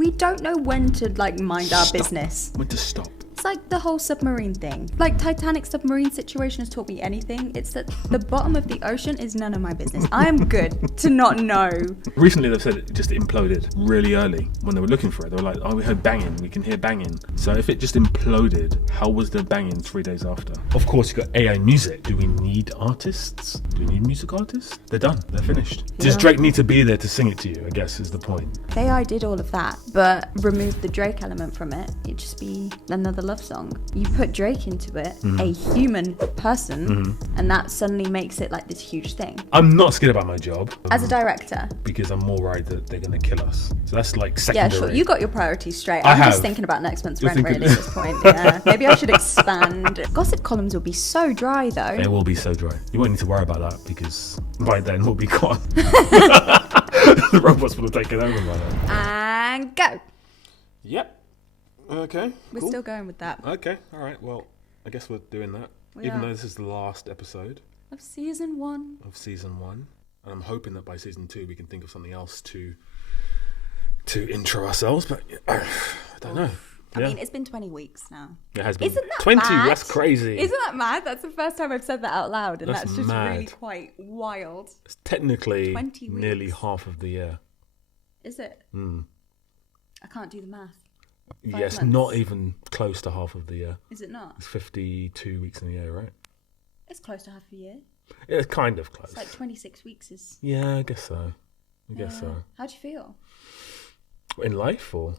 we don't know when to like mind our business. When to stop. It's like the whole submarine thing. Like Titanic Submarine situation has taught me anything. It's that the bottom of the ocean is none of my business. I am good to not know. Recently they've said it just imploded really early when they were looking for it. They were like, oh, we heard banging. We can hear banging. So if it just imploded, how was there banging 3 days after? Of course, you got AI music. Do we need artists? Do we need music artists? They're done. They're finished. Yeah. Does Drake need to be there to sing it to you, I guess is the point. AI did all of that, but remove the Drake element from it. It'd just be another love song. You put Drake into it, a human person, and that suddenly makes it like this huge thing. I'm not scared about my job. As a director. Because I'm more worried that they're going to kill us. So that's like secondary. Yeah, sure. You got your priorities straight. I'm just thinking about next month's rent really at this point. Yeah. Maybe I should expand. Gossip columns will be so dry though. They will be so dry. You won't need to worry about that because by then we'll be gone. The robots will have taken over by then. And go. Yep. Okay. We're still going with that. Okay. All right. Well, I guess we're doing that. Even though this is the last episode of season 1. And I'm hoping that by season 2 we can think of something else to intro ourselves, but I don't know. I mean, it's been 20 weeks now. It has been. Isn't that 20? mad? That's crazy. Isn't that mad? That's the first time I've said that out loud, and that's just mad. really quite wild. It's technically 20 weeks. nearly half of the year. Is it? I can't do the math. 5 Yes, months. not even close to half of the year. Is it not? It's 52 weeks in a year, right? It's close to half a year. It's kind of close. It's like 26 weeks is... Yeah, I guess so. How do you feel? In life, or?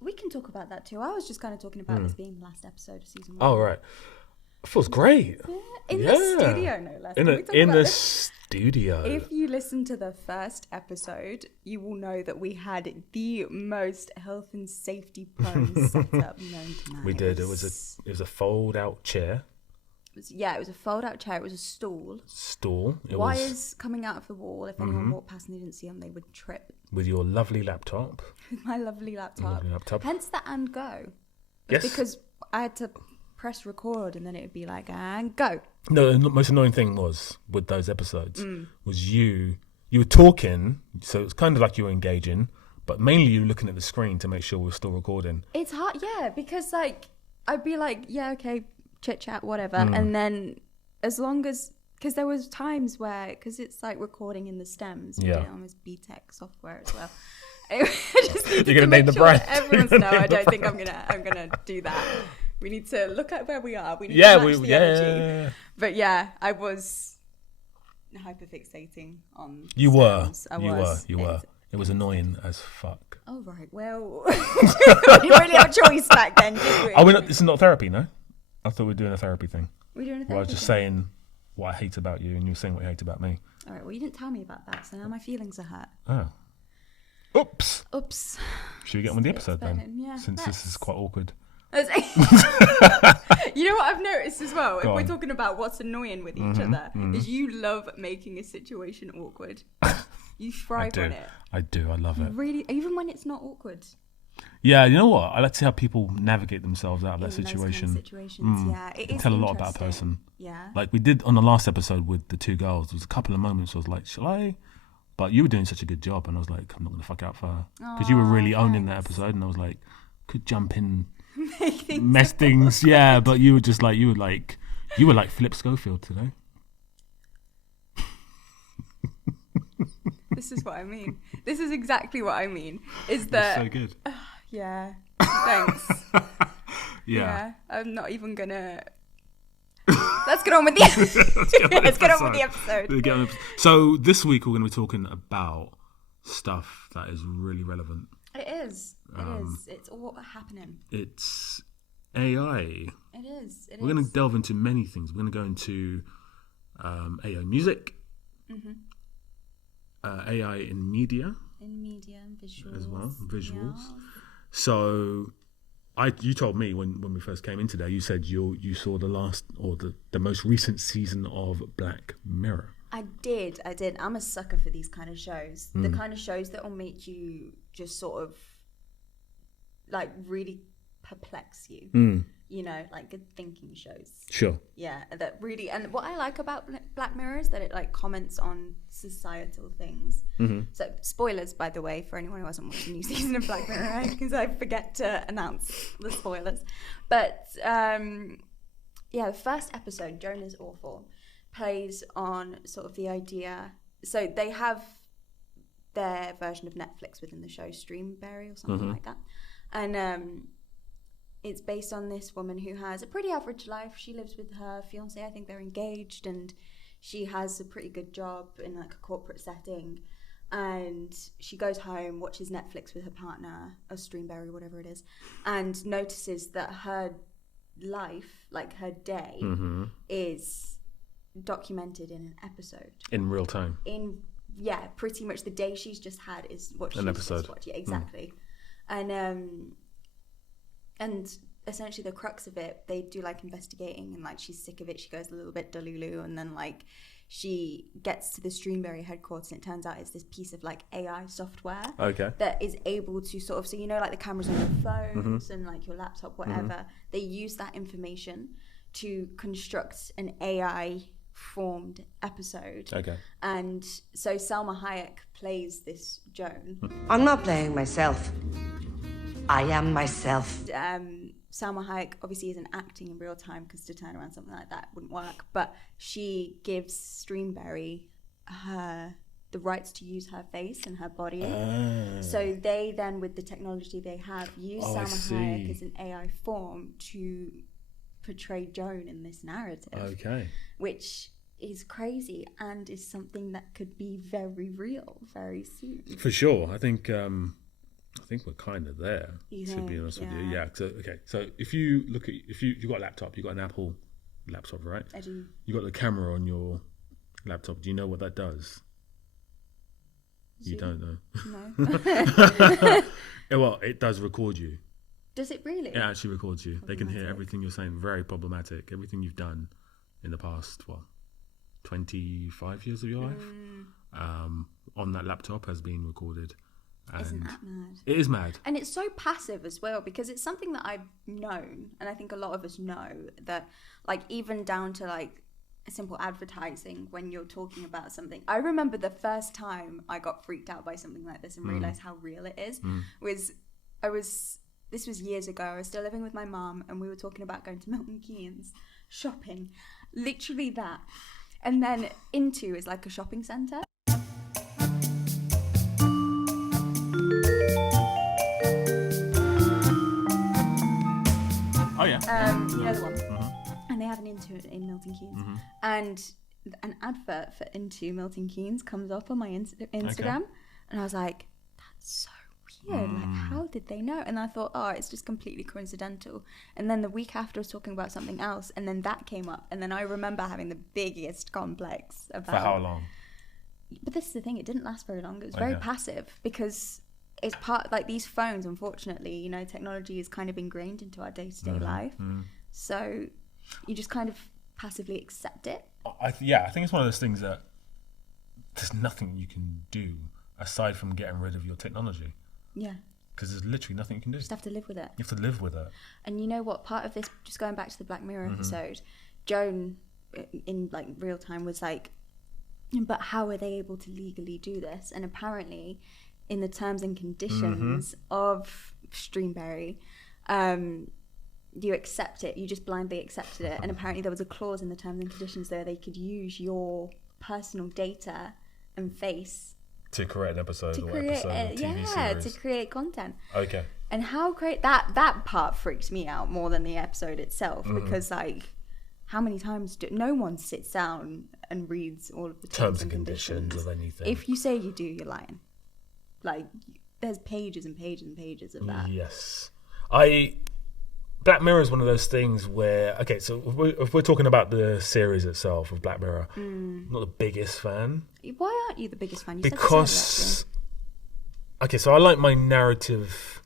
We can talk about that too. I was just kind of talking about this being the last episode of season 1. Oh, right. It feels great. Yeah. In the studio, no less. In the studio. If you listen to the first episode, you will know that we had the most health and safety prone setup known to man. We did. It was a fold-out chair. It was a fold-out chair. It was a stool. Wires coming out of the wall. If anyone walked past and they didn't see them, they would trip. With your lovely laptop. With my lovely laptop. Hence the and go. Yes. Because I had to press record and then it would be like, and go. No, the most annoying thing was with those episodes was you were talking, so it's kind of like you were engaging, but mainly you were looking at the screen to make sure we're still recording. It's hard, yeah, because like I'd be like, yeah, okay, chit chat, whatever, and then as long as, because there was times where, because it's like recording in the stems, we did it on this BTEC software as well. I just need You're gonna name the brand. Everyone's no, I don't think I'm gonna do that. We need to look at where we are. We need to match the energy. But yeah, I was hyperfixating on. You were. It was annoying as fuck. Oh right, well, we didn't really have a choice back then, did we? Oh, this is not therapy, no? I thought we were doing a therapy thing. We're doing a therapy. Well, I was just saying what I hate about you, and you were saying what you hate about me. All right. Well, you didn't tell me about that, so now my feelings are hurt. Oh. Oops. Should we get on with the episode then? Yeah. Since this is quite awkward. You know what I've noticed as well, if we're talking about what's annoying with each other, is you love making a situation awkward. You thrive on it. I do. I love it. Really, even when it's not awkward. Yeah, you know what? I like to see how people navigate themselves out of that situation. Those kind of situations. Yeah, it is tell a lot about a person. Yeah. Like we did on the last episode with the 2 girls. There was a couple of moments where I was like, shall I? But you were doing such a good job, and I was like, I'm not going to fuck out for her. Because you were really owning that episode, and I was like, could jump in, mess things. Yeah, but you were just like, you were like Philip Schofield today. This is what I mean. This is exactly what I mean. Is that so good? Yeah. Thanks. Yeah. I'm not even gonna. Let's get on with the. Let's get on with the episode. So this week we're going to be talking about stuff that is really relevant. It is. It's all happening. It's AI. It is. We're going to delve into many things. We're going to go into AI music. AI in media. In media and visuals. As well, visuals. Yeah. So, you told me when we first came in today, you said you saw the last or the most recent season of Black Mirror. I did. I'm a sucker for these kind of shows. The kind of shows that will make you just sort of like really perplex you. you know, like good thinking shows. Sure. Yeah, that really, and what I like about Black Mirror is that it like comments on societal things. So spoilers, by the way, for anyone who hasn't watched the new season of Black Mirror, right? Because I forget to announce the spoilers. But the first episode, Joan is Awful, plays on sort of the idea. So they have their version of Netflix within the show, Streamberry or something like that, and it's based on this woman who has a pretty average life. She lives with her fiance. I think they're engaged, and she has a pretty good job in like a corporate setting. And she goes home, watches Netflix with her partner, or Streamberry, whatever it is, and notices that her life, like her day, is documented in an episode. In real time. Pretty much the day she's just had is what she's just watched. Yeah, exactly. And essentially the crux of it, they do like investigating, and like she's sick of it. She goes a little bit delulu, and then like she gets to the Streamberry headquarters, and it turns out it's this piece of like AI software that is able to sort of, so you know, like the cameras on your phones and like your laptop, whatever, they use that information to construct an AI formed episode. And so Salma Hayek plays this Joan. I'm not playing myself. I am myself. Salma Hayek obviously isn't acting in real time, because to turn around something like that wouldn't work, but she gives Streamberry the rights to use her face and her body. So they then, with the technology they have, use Salma Hayek as an AI form to portray Joan in this narrative. Which is crazy and is something that could be very real very soon. For sure. I think we're kind of there, to be honest with you. Yeah. So if you look at, you've got a laptop, you've got an Apple laptop, right? I do. You got the camera on your laptop. Do you know what that does? Zoom? You don't know. No. Well, it does record you. Does it really? It actually records you. They can hear everything you're saying. Very problematic. Everything you've done in the past, 25 years of your life, on that laptop has been recorded. Isn't that mad? It is mad. And it's so passive as well, because it's something that I've known, and I think a lot of us know, that like even down to like simple advertising, when you're talking about something. I remember the first time I got freaked out by something like this and realised how real it is, this was years ago. I was still living with my mum, and we were talking about going to Milton Keynes shopping. Literally that. And then Into is like a shopping centre. Oh yeah. You know the one. And they have an Into in Milton Keynes. And an advert for Into Milton Keynes comes up on my Instagram. And I was like, that's so weird. Like, how did they know? And I thought, it's just completely coincidental. And then the week after, I was talking about something else, and then that came up. And then I remember having the biggest complex about... For how long? But this is the thing, it didn't last very long. It was very passive, because it's part, like these phones, unfortunately, you know, technology is kind of ingrained into our day-to-day life. So you just kind of passively accept it. I think it's one of those things that there's nothing you can do aside from getting rid of your technology. Yeah. Because there's literally nothing you can do. You just have to live with it. You have to live with it. And you know what? Part of this, just going back to the Black Mirror episode, Joan, in like real time, was like, but how are they able to legally do this? And apparently, in the terms and conditions of Streamberry, you accept it. You just blindly accepted it. And apparently there was a clause in the terms and conditions there they could use your personal data and face to create an episode or episode of a TV series. To create content. Okay. And how great that part freaked me out more than the episode itself, because like, how many times no one sits down and reads all of the terms and conditions of anything? If you say you do, you're lying. Like, there's pages and pages and pages of that. Yes. Black Mirror is one of those things where, okay, so if we're talking about the series itself of Black Mirror, I'm not the biggest fan. Why aren't you the biggest fan? Because, okay, so I like my narrative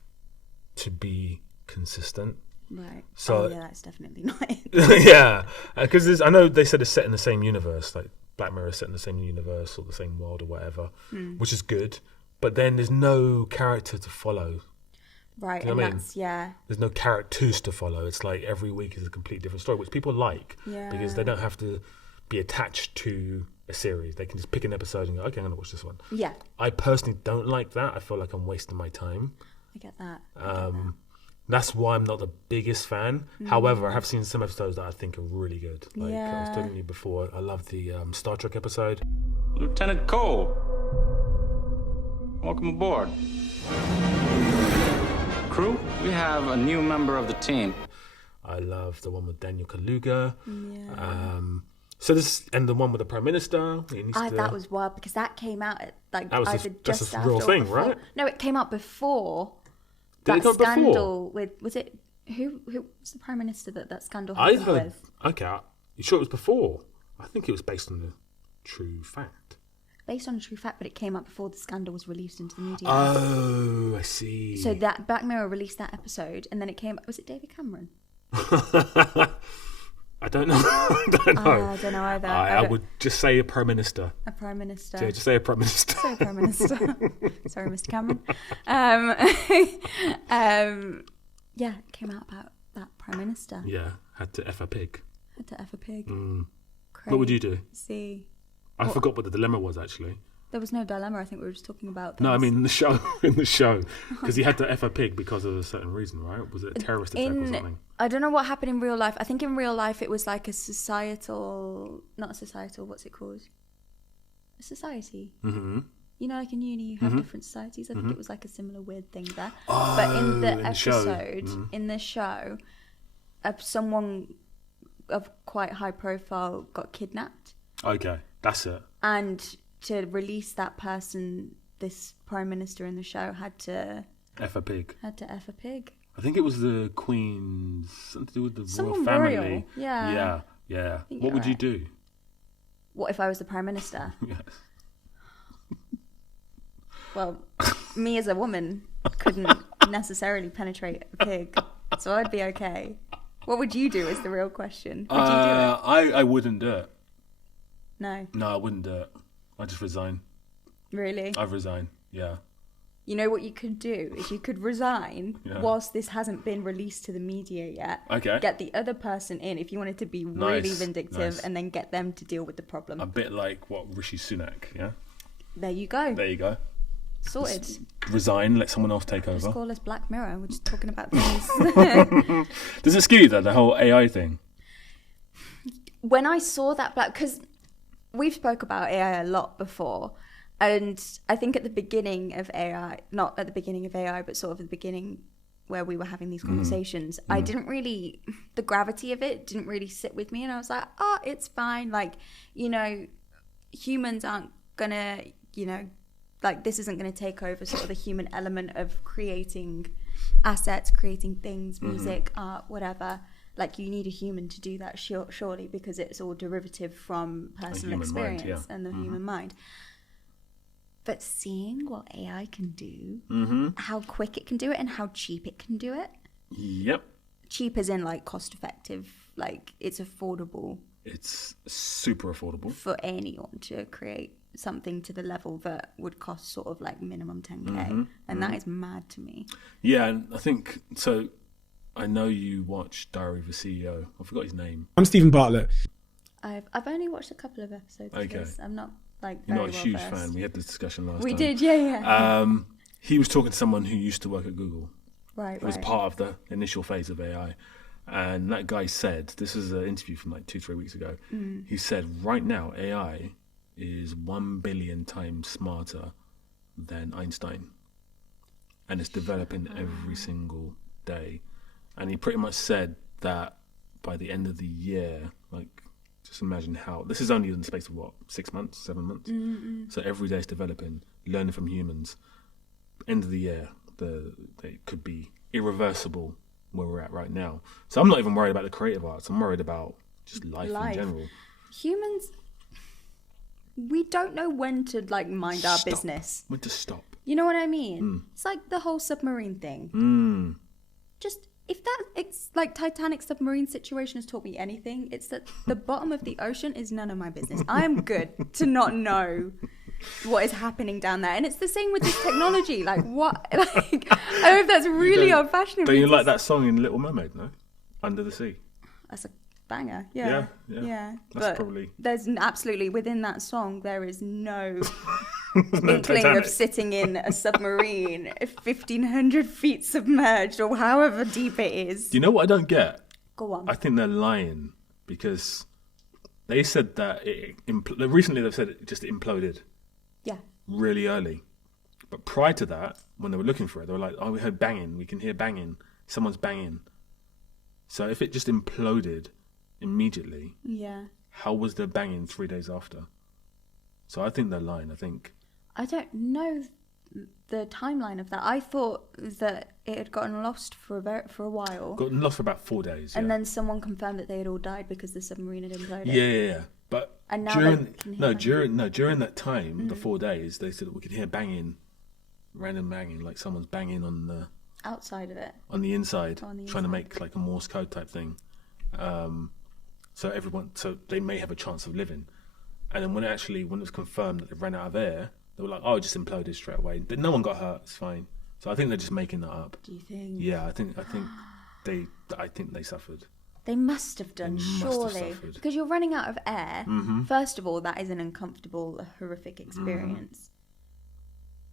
to be consistent. Right. So that's definitely not it. Yeah, because I know they said it's set in the same universe, like Black Mirror is set in the same universe or the same world or whatever, which is good. But then there's no character to follow. Right, you know and that's, There's no characters to follow. It's like every week is a completely different story, which people like because they don't have to be attached to a series. They can just pick an episode and go, okay, I'm going to watch this one. Yeah. I personally don't like that. I feel like I'm wasting my time. I get that. That's why I'm not the biggest fan. However, I have seen some episodes that I think are really good. Like I was telling you before, I love the Star Trek episode. Lieutenant Cole, welcome aboard. Crew, we have a new member of the team. I love the one with Daniel Kaluuya. So this, and the one with the Prime Minister. That was wild because that came out at, like, that was either that's just a after real or thing, before. right? No, it came out before. Did that it go scandal before? with, was it, who was the Prime Minister that scandal happened with? Okay, you sure it was before? I think it was based on the true fact. Based on a true fact, but it came out before the scandal was released into the media. Oh, I see. So that Black Mirror released that episode, and then it came. Was it David Cameron? I don't know. I don't know. I don't know either. I would just say a Prime Minister. A Prime Minister. Yeah, just say a Prime Minister. Sorry, Prime Minister. Sorry, Mr. Cameron. Yeah, it came out about that Prime Minister. Yeah, had to F a pig. Had to F a pig. What would you do? See. I forgot what the dilemma was, actually. There was no dilemma. I think we were just talking about. No, I mean in the show, because he had to F a pig because of a certain reason, right? Was it a terrorist attack or something? I don't know what happened in real life. I think in real life it was like not a societal. What's it called? A society. Mm-hmm. You know, like in uni, you have different societies. I think it was like a similar weird thing there. But in the episode, in the show, someone of quite high profile got kidnapped. Okay, that's it. And to release that person, this Prime Minister in the show had to F a pig. I think it was the Queen's, something to do with the Someone royal family. royal, yeah. Yeah. What would you do? What if I was the Prime Minister? Yes. Well, me as a woman couldn't necessarily penetrate a pig, so I'd be okay. What would you do is the real question. Would you do it? I wouldn't do it. No, I wouldn't do it. I'd just resign. Really? I'd resign, yeah. You know what you could do is you could resign whilst this hasn't been released to the media yet. Okay. Get the other person in if you wanted to be really vindictive and then get them to deal with the problem. A bit like what Rishi Sunak, yeah? There you go. Sorted. Just resign, let someone else take over. Just call us Black Mirror. We're just talking about things. Does it skew though, the whole AI thing? When I saw that because we've spoke about AI a lot before, and I think at the beginning of AI, not at the beginning of AI, but sort of at the beginning where we were having these conversations, I didn't really, the gravity of it didn't really sit with me, and I was like, oh, it's fine. Like, you know, humans aren't gonna, you know, like this isn't going to take over sort of the human element of creating assets, creating things, music, art, whatever. Like you need a human to do that, surely, because it's all derivative from personal experience and the human mind. But seeing what AI can do, how quick it can do it and how cheap it can do it. Yep. Cheap as in like cost effective, like it's affordable. It's super affordable. For anyone to create something to the level that would cost sort of like minimum 10k. And that is mad to me. Yeah, and I think, so I know you watched Diary of a CEO. I forgot his name. I'm Stephen Bartlett. I've only watched a couple of episodes of this. I'm not like You're very not a huge well-versed. fan. We had this discussion last time. We did, yeah. He was talking to someone who used to work at Google. Right, It was part of the initial phase of AI. And that guy said, this is an interview from like 2-3 weeks ago. He said, right now, AI is 1 billion times smarter than Einstein. And it's developing every single day. And he pretty much said that by the end of the year, like, just imagine how, this is only in the space of what, 6 months, 7 months? So every day it's developing, learning from humans. End of the year, it could be irreversible where we're at right now. So I'm not even worried about the creative arts. I'm worried about just life. In general. Humans, we don't know when to like mind our business. When to stop. You know what I mean? It's like the whole submarine thing. Just if it's like Titanic Submarine situation has taught me anything, it's that the bottom of the ocean is none of my business. I am good to not know what is happening down there. And it's the same with this technology. Like, what? Like, I don't know if that's really old-fashioned. Don't you like that song in Little Mermaid, no? Under the Sea. That's a banger. Yeah. That's but probably... There's absolutely, within that song, there is no No inkling Titanic. of sitting in a submarine 1,500 feet submerged or however deep it is. Do you know what I don't get? Go on. I think they're lying because they said that recently they've said it just imploded Yeah. really early. But prior to that, when they were looking for it, they were like, oh, we heard banging. We can hear banging. Someone's banging. So if it just imploded immediately, Yeah. how was there banging 3 days after? So I think they're lying. I don't know the timeline of that. I thought that it had gotten lost for a while. Got lost for about 4 days. And then someone confirmed that they had all died because the submarine had imploded. Yeah. But And now during that time, the 4 days, they said we could hear banging, random banging, like someone's banging on the outside of it. on the inside, On the trying to inside. make like a Morse code type thing. So they may have a chance of living. And then when it was confirmed that they ran out of air, they were like, oh, it just imploded straight away. But no one got hurt. It's fine. So I think they're just making that up. Do you think? Yeah, I think they suffered. They must have done, They must have surely. suffered. Because you're running out of air. Mm-hmm. First of all, that is an uncomfortable, horrific experience.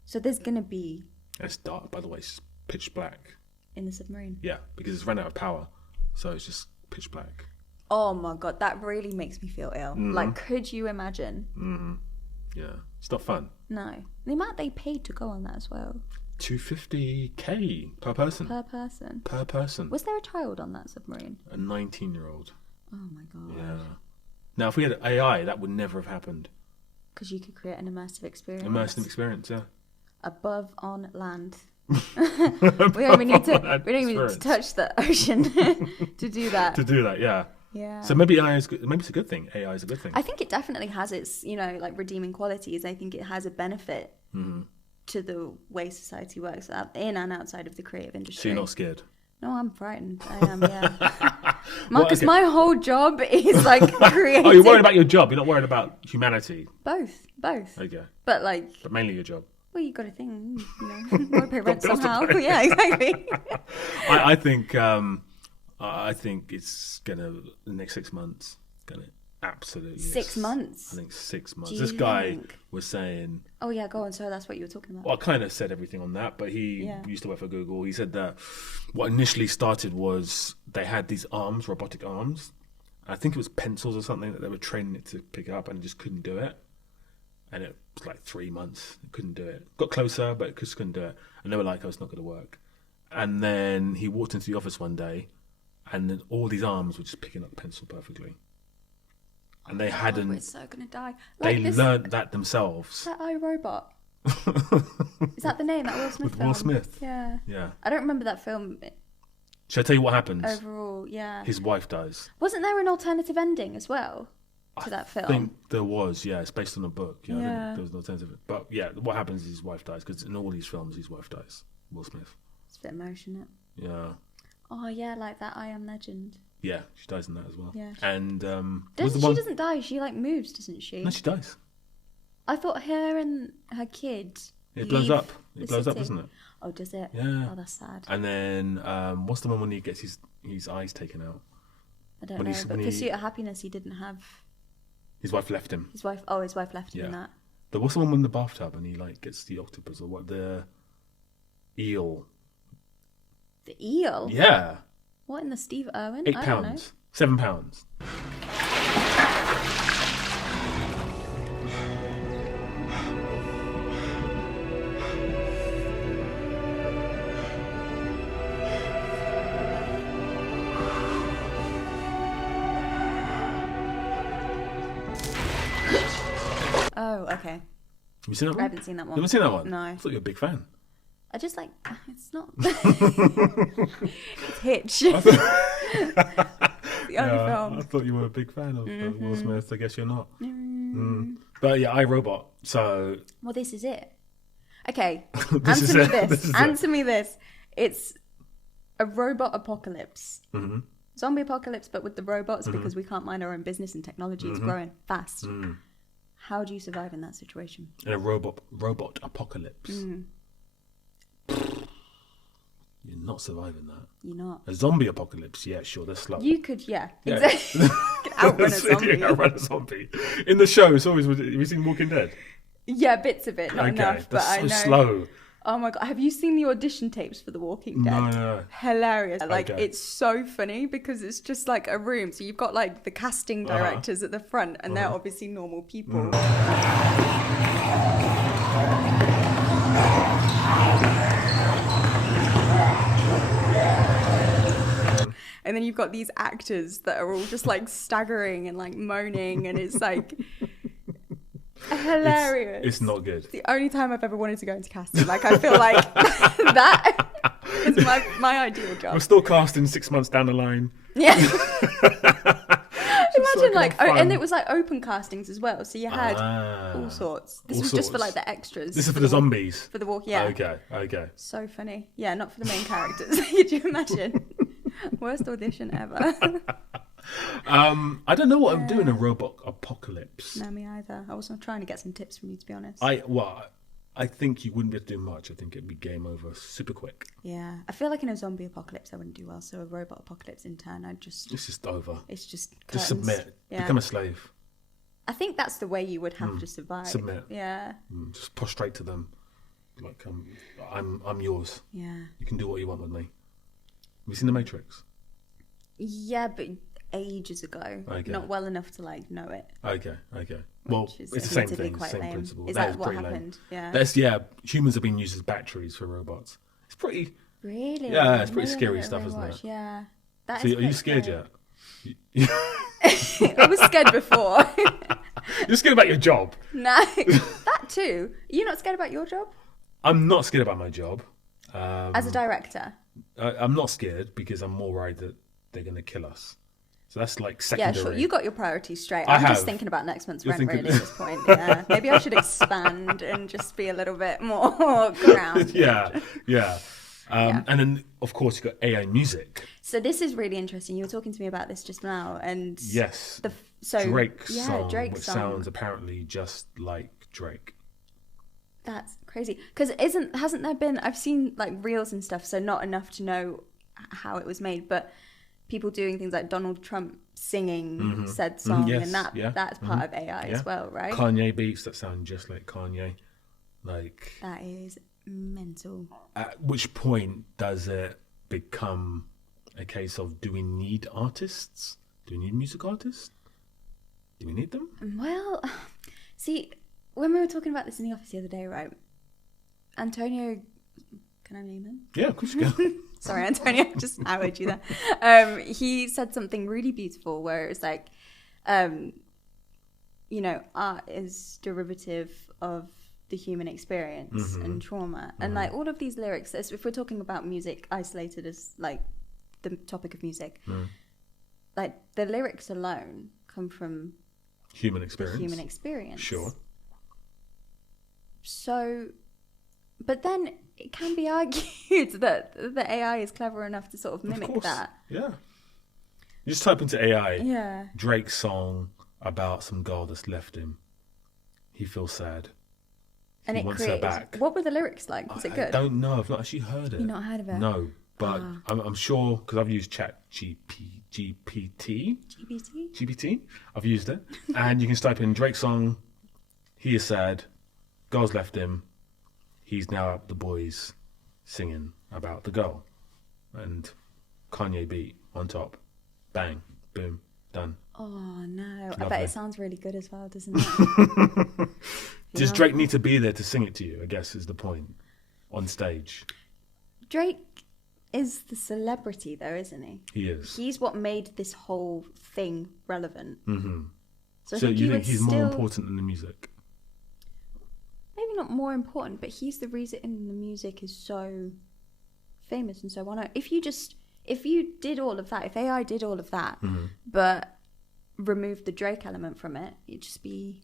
So there's going to be... And it's dark, by the way. It's pitch black. In the submarine? Yeah, because it's run out of power. So it's just pitch black. Oh my God, that really makes me feel ill. Like, could you imagine? Yeah, it's not fun. No. The amount they paid to go on that as well. $250K per person. Per person. Was there a child on that submarine? A 19-year-old. Oh my God. Yeah. Now, if we had AI, that would never have happened. Because you could create an immersive experience. Immersive experience, yeah. Above on land. we don't even need to touch the ocean to do that. To do that, yeah. Yeah. So maybe AI is good. Maybe it's a good thing. AI is a good thing. I think it definitely has its, like redeeming qualities. I think it has a benefit to the way society works in and outside of the creative industry. So you're not scared? No, I'm frightened. I am, yeah. Marcus, my whole job is like creating. Oh, you're worried about your job. You're not worried about humanity. Both. Okay. But mainly your job. Well, you got to think, got to pay rent somehow. Yeah, exactly. I think it's gonna the next 6 months gonna absolutely 6 months. I think 6 months. Do This you guy think? was saying. Oh yeah, go on. So that's what you were talking about. Well, I kind of said everything on that, but he used to work for Google. He said that what initially started was they had these arms, robotic arms. I think it was pencils or something that they were training it to pick up, and it just couldn't do it. And it was like 3 months. It couldn't do it. Got closer, but it just couldn't do it. And they were like, oh, it's not going to work. And then he walked into the office one day, and then all these arms were just picking up the pencil perfectly. And they hadn't... We're so going to die. Like they learned that themselves. That iRobot. Is that the name? That Will Smith With film? Will Smith. Yeah. Yeah. I don't remember that film Shall I tell you what happens? overall. Yeah. His wife dies. Wasn't there an alternative ending as well to that film? I think there was, yeah. It's based on a book. Yeah, I Yeah. think there was an alternative. But yeah, what happens is his wife dies, because in all these films, his wife dies. Will Smith. It's a bit emotional. Yeah. Oh yeah, like that I Am Legend. Yeah, she dies in that as well. Yeah. And She doesn't die. She like moves, doesn't she? No, she dies. I thought her and her kid. It blows leave up. the It blows up, city. doesn't it? Oh, does it? Yeah. Oh, that's sad. And then what's the one when he gets his eyes taken out? I don't when know. he's- But when he- Pursuit of Happiness, he didn't have His wife left him. his wife. Oh, his wife left him Yeah. in that. But what's the one in the bathtub and he like gets the octopus or what, the eel? The eel. Yeah. What in the Steve Irwin? £8. I don't know. £7. Oh, okay. Have you seen that one? I haven't seen that one. You haven't seen that one? No. I thought you were a big fan. I just like it's not. It's Hitch. The only film. I thought you were a big fan of Will Smith. I guess you're not. But yeah, iRobot. So Well, this is it. Okay, This is answer me it. this. This is it. Answer me this. It's a robot apocalypse. Mm-hmm. Zombie apocalypse, but with the robots because we can't mind our own business and technology is growing fast. How do you survive in that situation? In a robot apocalypse. You're not surviving that. You're not. A zombie apocalypse, yeah, sure, they're slow. You could, exactly. You could outrun a zombie. Outrun a zombie. In the show, it's always... Have you seen Walking Dead? Yeah, bits of it, not enough, but I know. so slow. Oh my God, have you seen the audition tapes for The Walking Dead? No. Hilarious. Like, it's so funny because it's just like a room. So you've got like the casting directors at the front and they're obviously normal people. And then you've got these actors that are all just like staggering and like moaning, and it's like hilarious. It's not good. It's the only time I've ever wanted to go into casting. Like, I feel like that is my ideal job. We're still casting 6 months down the line. Yeah. Imagine like, and it was like open castings as well. So you had all sorts. This was just for like the extras. This is for the zombies. For the walk, yeah. Okay. So funny. Yeah, not for the main characters. Could you imagine? Worst audition ever. I don't know what I'm doing in a robot apocalypse. No, me either. I was trying to get some tips from you, to be honest. I think you wouldn't be able to do much. I think it'd be game over super quick. Yeah. I feel like in a zombie apocalypse, I wouldn't do well. So a robot apocalypse in turn, It's just over. It's just curtains. Just submit. Yeah. Become a slave. I think that's the way you would have to survive. Submit. Yeah. Just prostrate to them. Like, I'm yours. Yeah. You can do what you want with me. Have you seen The Matrix? Yeah, but ages ago. Okay. Not well enough to like know it. Okay. Well, it's the same thing, same lame. principle. Is that what happened? Lame. Yeah. Humans have been used as batteries for robots. It's pretty... Really? Yeah, it's pretty scary stuff, isn't it? Yeah. So are you scared yet? I was scared before. You're scared about your job? No, that too. Are you not scared about your job? I'm not scared about my job. As a director? I'm not scared because I'm more worried that they're going to kill us. So that's like secondary. Yeah, sure. You got your priorities straight. I'm just thinking about next month's rent really at this point. Yeah. Maybe I should expand and just be a little bit more grounded. Yeah. And then, of course, you've got AI music. So this is really interesting. You were talking to me about this just now. And yes. Drake's song, which sounds apparently just like Drake. That's crazy. Because hasn't there been... I've seen like reels and stuff, so not enough to know how it was made, but... people doing things like Donald Trump singing said song, and that's part of AI as well, right? Kanye beats that sound just like Kanye. Like, that is mental. At which point does it become a case of, do we need artists? Do we need music artists? Do we need them? Well, see, when we were talking about this in the office the other day, right? Antonio, can I name him? Yeah, of course you can. Sorry, Antonio, just outed you there. He said something really beautiful where it's like, art is derivative of the human experience and trauma. And like all of these lyrics, if we're talking about music isolated as like the topic of music, like the lyrics alone come from human experience. Sure. So, but then it can be argued that the AI is clever enough to sort of mimic that. Yeah. You just type into AI, Drake's song about some girl that's left him. He feels sad. And it wants her back. What were the lyrics like? Was it good? I don't know. I've not actually heard it. You've not heard of it? No, but I'm sure, because I've used GPT. I've used it. And you can type in Drake's song, he is sad, girl's left him. He's now up the boys singing about the girl. And Kanye beat on top. Bang. Boom. Done. Oh, no. Lovely. I bet it sounds really good as well, doesn't it? Does Drake need to be there to sing it to you, I guess, is the point, on stage? Drake is the celebrity, though, isn't he? He is. He's what made this whole thing relevant. So you think he's more important than the music? Maybe not more important, but he's the reason the music is so famous and so on. If you did all of that, if AI did all of that, but removed the Drake element from it, it'd just be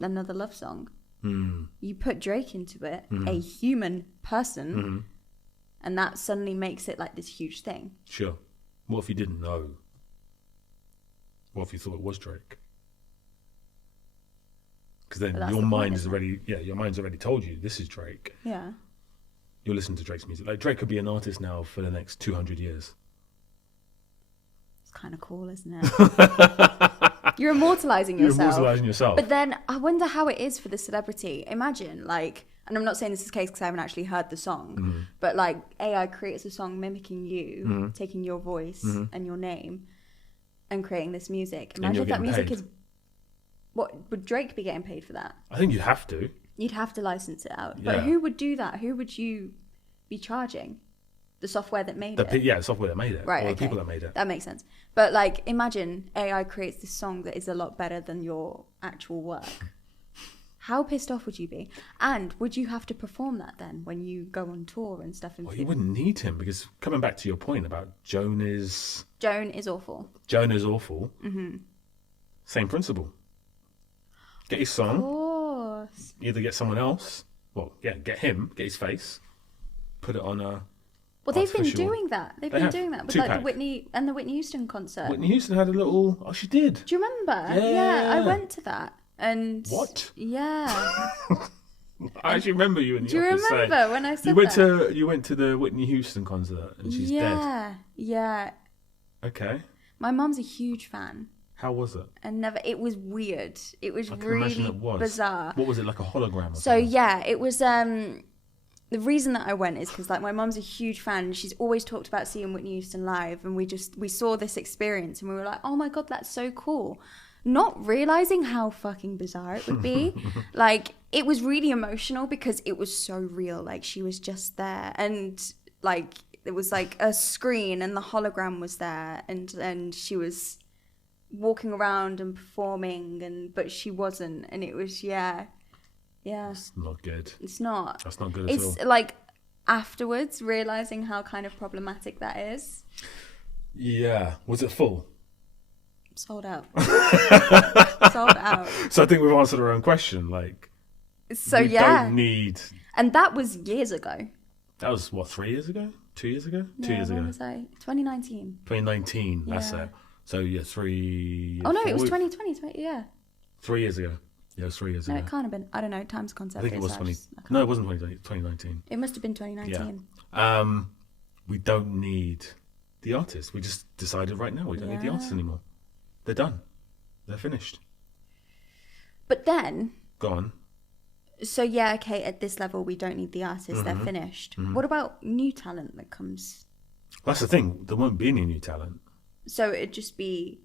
another love song. You put Drake into it, a human person, and that suddenly makes it like this huge thing. Sure. What if you didn't know? What if you thought it was Drake? Because then your mind's already told you this is Drake. Yeah. You'll listen to Drake's music. Like Drake could be an artist now for the next 200 years. It's kind of cool, isn't it? You're immortalizing yourself. You're immortalizing yourself. But then I wonder how it is for the celebrity. Imagine, like, and I'm not saying this is the case because I haven't actually heard the song, but like AI creates a song mimicking you, taking your voice and your name, and creating this music. Imagine if that music is. What would Drake be getting paid for that? I think you have to. You'd have to license it out. But who would do that? Who would you be charging? The software that made it? Yeah, the software that made it. Right, or the people that made it. That makes sense. But like, imagine AI creates this song that is a lot better than your actual work. How pissed off would you be? And would you have to perform that then when you go on tour and stuff? Well, you wouldn't need him because coming back to your point about Joan is awful. Joan is awful. Same principle. Get his song. Of course. Either get someone else. Well, yeah, get him. Get his face. Put it on a. Well, they've been doing that. They've been doing that with Tupac. like the Whitney Houston concert. Whitney Houston had a little. Oh, she did. Do you remember? Yeah, I went to that. And what? Yeah. I actually remember you in the Do you office remember saying, when I said you went to the Whitney Houston concert and she's dead. Yeah. Okay. My mum's a huge fan. How was it? And it was weird. It was I can really imagine it was. bizarre. What was it, like a hologram? Or so something? yeah, it was. The reason that I went is because like my mum's a huge fan. And she's always talked about seeing Whitney Houston live, and we saw this experience, and we were like, oh my god, that's so cool. Not realizing how fucking bizarre it would be. Like, it was really emotional because it was so real. Like, she was just there, and like it was like a screen, and the hologram was there, and she was walking around and performing, but she wasn't, and it was yeah. It's not good. It's not. That's not good at all. It's like afterwards realizing how kind of problematic that is. Yeah. Was it full? Sold out. Sold out. So I think we've answered our own question. Like, so we don't need. And that was years ago. That was what, 3 years ago? 2 years ago? Yeah, 2 years ago. When was I? 2019. 2019. That's it. So yeah, 3. Oh no, it was 2020. Yeah. 3 years ago. Yeah, it was 3 years ago. No, it can't have been. I don't know. Time's a concept. I think it was 20. No, it wasn't 2019. It must have been 2019. Yeah. We don't need the artist. We just decided right now we don't need the artist anymore. They're done. They're finished. But then. Go on. So yeah, okay. At this level, we don't need the artist. They're finished. What about new talent that comes? That's the thing. There won't be any new talent. So it'd just be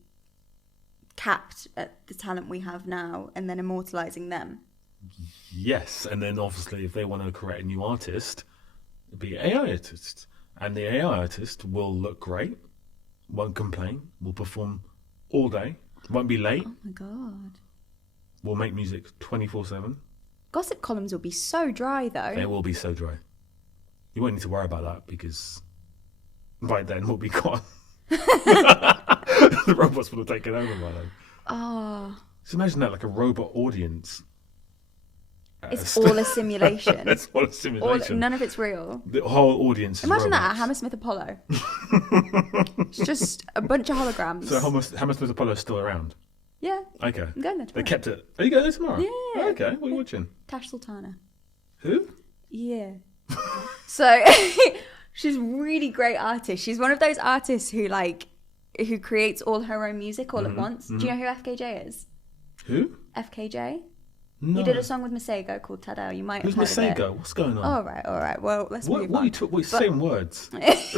capped at the talent we have now and then immortalizing them. Yes, and then obviously if they want to create a new artist, it'd be an AI artist. And the AI artist will look great, won't complain, will perform all day, won't be late. Oh my god. Will make music 24/7. Gossip columns will be so dry though. They will be so dry. You won't need to worry about that because by then we'll be gone. The robots will have taken over by then. Oh. Just imagine that, like a robot audience. It's all a simulation. It's all a simulation. None of it's real. The whole audience is Imagine robots. that at Hammersmith Apollo. It's just a bunch of holograms. So Hammersmith Apollo is still around? Yeah. Okay. I'm going there tomorrow. They kept it. Are you going there tomorrow? Yeah. Okay. What are you watching? Tash Sultana. Who? Yeah. So she's a really great artist. She's one of those artists who creates all her own music all at once. Do you know who FKJ is? Who? FKJ? No. He did a song with Masego called Tada. You might have Who's heard Masego? of it. What's going on? All right. Well, let's move on. What are you saying words? It's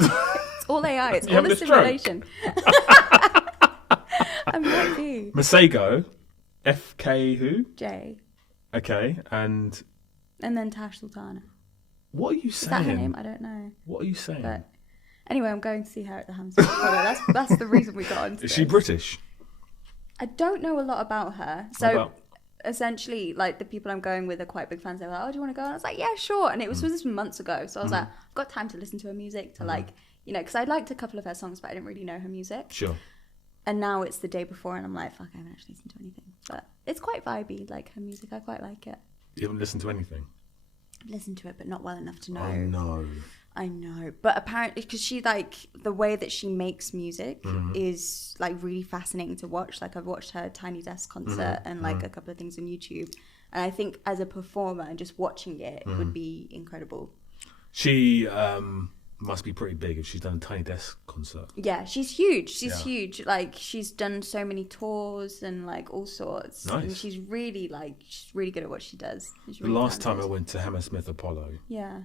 all AI. It's You all having a a stroke? simulation. I might be. Masego. FK who? J. Okay. And then Tash Sultana. what are you Is that her saying? name? I don't know. What are you saying? But anyway, I'm going to see her at the Hammersmith Apollo. That's the reason we got onto Is she this. British? I don't know a lot about her. So essentially, like, the people I'm going with are quite big fans. They were like, oh, do you want to go? And I was like, yeah, sure. And it was this months ago. So I was like, I've got time to listen to her music to because I liked a couple of her songs, but I didn't really know her music. Sure. And now it's the day before and I'm like, fuck, I haven't actually listened to anything. But it's quite vibey, like her music. I quite like it. You haven't listened to anything? I've listened to it, but not well enough to know. Oh, no. I know. But apparently, because she, the way that she makes music is, really fascinating to watch. Like, I've watched her Tiny Desk concert and, a couple of things on YouTube. And I think as a performer and just watching it would be incredible. She must be pretty big if she's done a Tiny Desk concert. Yeah, she's huge. She's huge. Like, she's done so many tours and like all sorts. Nice. And she's really good at what she does. The last time I went to Hammersmith Apollo, yeah,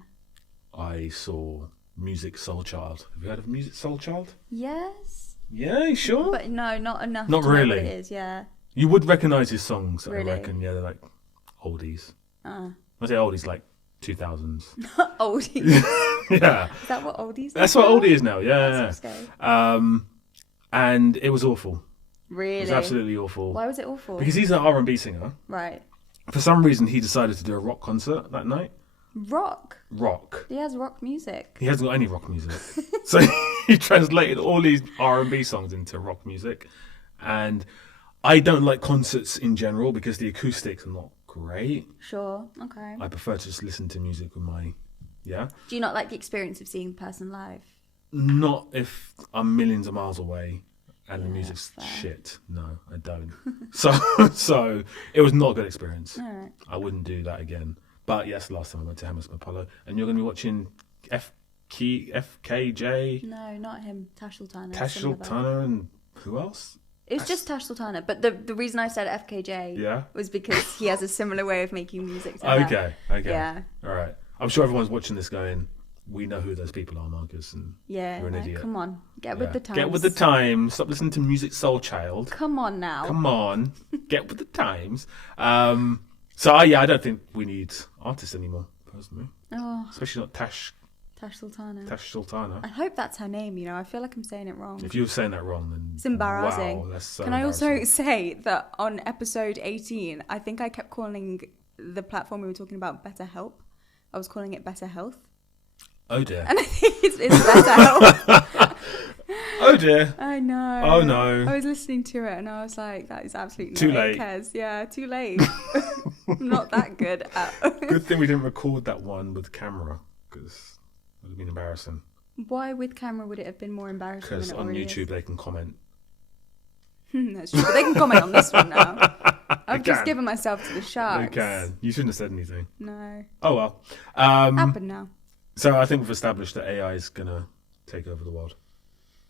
I saw Music Soul Child. Have you heard of Music Soul Child? Yes. Yeah, you sure? But no, not enough. Not to know really. what it is. Yeah. You would recognise his songs, Really? I reckon. Yeah, they're like oldies. I say oldies, like 2000s. Oldies. Yeah. Is that what oldies? That's what oldie is now. Yeah. That's so scary. And it was awful. Really? It was absolutely awful. Why was it awful? Because he's an R&B singer. Right. For some reason, he decided to do a rock concert that night. Rock. Rock. He has rock music. He hasn't got any rock music. So he translated all these R&B songs into rock music. And I don't like concerts in general because the acoustics are not great. Sure. Okay. I prefer to just listen to music with my... Yeah? Do you not like the experience of seeing the person live? Not if I'm millions of miles away and the Yeah, music's fair. shit. No, I don't. So it was not a good experience. All right. I wouldn't do that again. But yes, last time I went to Hammersmith Apollo, and you're going to be watching FKJ, No, not him. Tash Sultana. Tash similar vibe. Sultana, and who else? It's just Tash Sultana, but the reason I said FKJ was because he has a similar way of making music. To her. Okay. Yeah. All right. I'm sure everyone's watching this going, we know who those people are, Marcus, and Yeah. you're an no, idiot. come on, get with the times. Get with the times. Stop listening to Music Soul Child. Come on now. Come on. Get with the times. I don't think we need artists anymore, personally. Oh, Especially not Tash Sultana. Sultana. I hope that's her name. I feel like I'm saying it wrong. If you were saying that wrong, then It's embarrassing. Wow, that's so Can I also embarrassing. say that on episode 18, I think I kept calling the platform we were talking about Better Help. I was calling it Better Health. Oh dear. And I think it's Better Help. Oh dear. I know. Oh no. I was listening to it and I was like, that is absolutely Too not late. it, Kez. Yeah, too late. I'm not that good at... Good thing we didn't record that one with camera, because it would have been embarrassing. Why with camera would it have been more embarrassing Because than it on already YouTube they can comment. is? That's true. But they can comment on this one now. I've just can. given myself to the sharks. They can. You shouldn't have said anything. No. Oh well. Happened now. So I think we've established that AI is gonna take over the world.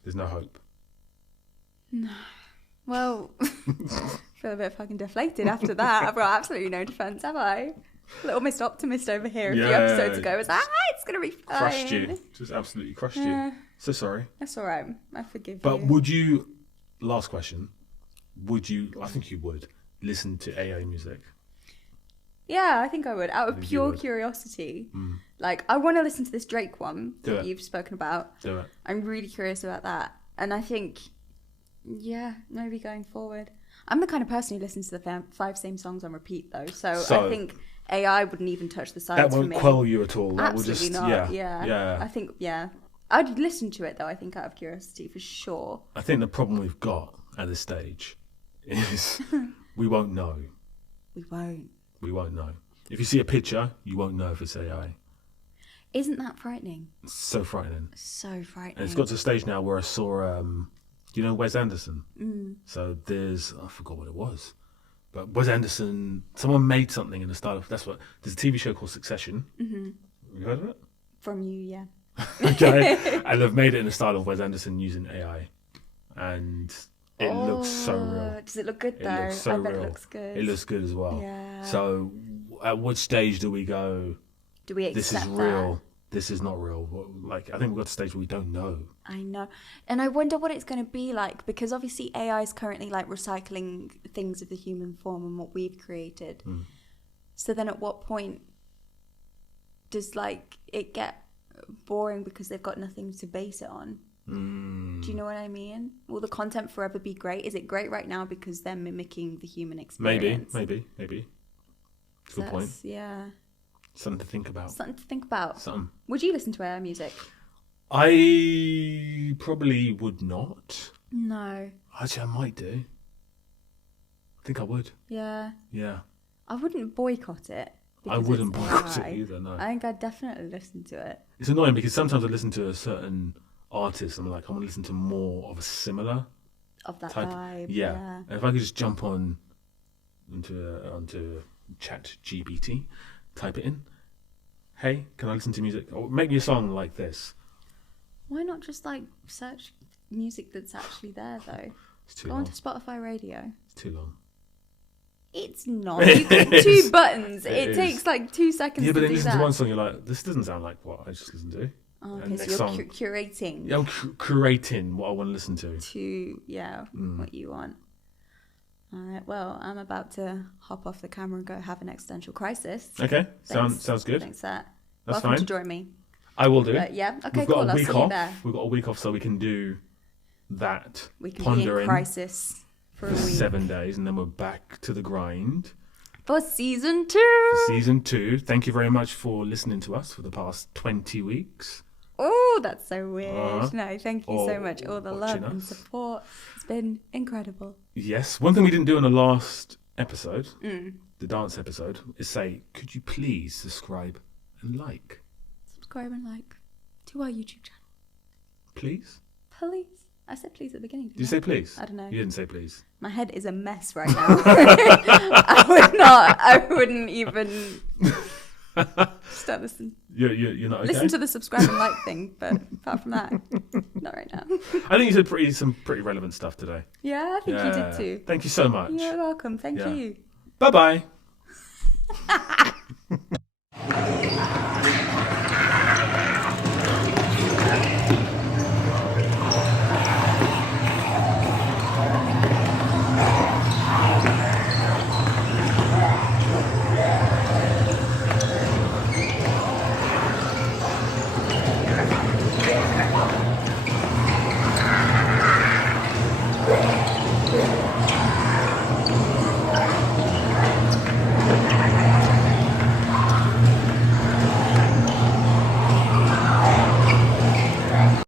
There's no hope. Well, I feel a bit fucking deflated after that. I've got absolutely no defence, have I? Little Mr. Optimist over here a few Yeah. episodes ago was like, it's going to be fine. Crushed you. Just absolutely crushed you. So sorry. That's all right. I forgive But you. would you, last question, would you, I think you would, listen to AI music? Yeah, I think I would. Out of think you pure would. curiosity. Like, I want to listen to this Drake one Do that it. you've spoken about. Do it. I'm really curious about that. And I think, yeah, maybe going forward. I'm the kind of person who listens to the 5 same songs on repeat, though. So I think AI wouldn't even touch the sides That for won't me. quell you at all. That Absolutely will just, not. yeah. I think, I'd listen to it, though, I think, out of curiosity, for sure. I think the problem we've got at this stage is we won't know. We won't. We won't know. If you see a picture, you won't know if it's AI. Isn't that frightening? It's so frightening. So frightening. And it's got to a stage now where I saw, you know, Wes Anderson? So there's, I forgot what it was. But Wes Anderson, someone made something in the style of, there's a TV show called Succession. Mm-hmm. Have you heard of it? From you, yeah. Okay. And they've made it in the style of Wes Anderson using AI. And it looks so real. Does it look good, though? It looks so I bet real. it looks good. It looks good as well. Yeah. So at what stage do we go, Do we accept this is real, this is not real? Like, I think we've got to a stage where we don't know. I know. And I wonder what it's going to be like, because obviously AI is currently like recycling things of the human form and what we've created. So then at what point does like it get boring because they've got nothing to base it on? Do you know what I mean? Will the content forever be great? Is it great right now because they're mimicking the human experience? Maybe. So Good point. Yeah. Something to think about. Something to think about. Something. Would you listen to AI music? I probably would not. No. Actually, I might do. I think I would. Yeah. Yeah. I wouldn't boycott it. I because wouldn't it's boycott AI. it either, no. I think I'd definitely listen to it. It's annoying because sometimes I listen to a certain artist and I'm like, I want to listen to more of a similar Of that type. vibe. Yeah. And if I could just jump onto ChatGPT, type it in. Hey, can I listen to music? Or make me a song like this. Why not just like search music that's actually there though? It's too Go long. onto Spotify Radio. It's too long. It's not. You click 2 buttons. It is. takes like 2 seconds Yeah, but to then do you listen that. to one song, you're like, this doesn't sound like what I just listened to. Oh, And okay, next so you're song. curating Yeah, I'm curating what I want to listen to. what you want. All right, well, I'm about to hop off the camera and go have an existential crisis. Okay, sounds good. Thanks, That's Welcome fine. to join me. I will do. But yeah, okay, We've got cool. a I'll week see you off. there. We've got a week off so we can do that. We can be pondering in crisis for a week. 7 days, and then we're back to the grind. For season 2. Season 2. Thank you very much for listening to us for the past 20 weeks. Oh, that's so weird. No, thank you so much. All the love watching and us. support. It's been incredible. Yes. One thing we didn't do in the last episode, the dance episode, is say, could you please subscribe and like? Subscribe and like to our YouTube channel. Please? Please. I said please at the beginning. Did you say please? I don't know. You didn't say please. My head is a mess right now. I wouldn't even start listening. You're not okay? Listen to the subscribe and like thing, but apart from that, not right now. I think you said some pretty relevant stuff today. Yeah, I think you did too. Thank you so much. You're welcome. Thank you. Bye-bye.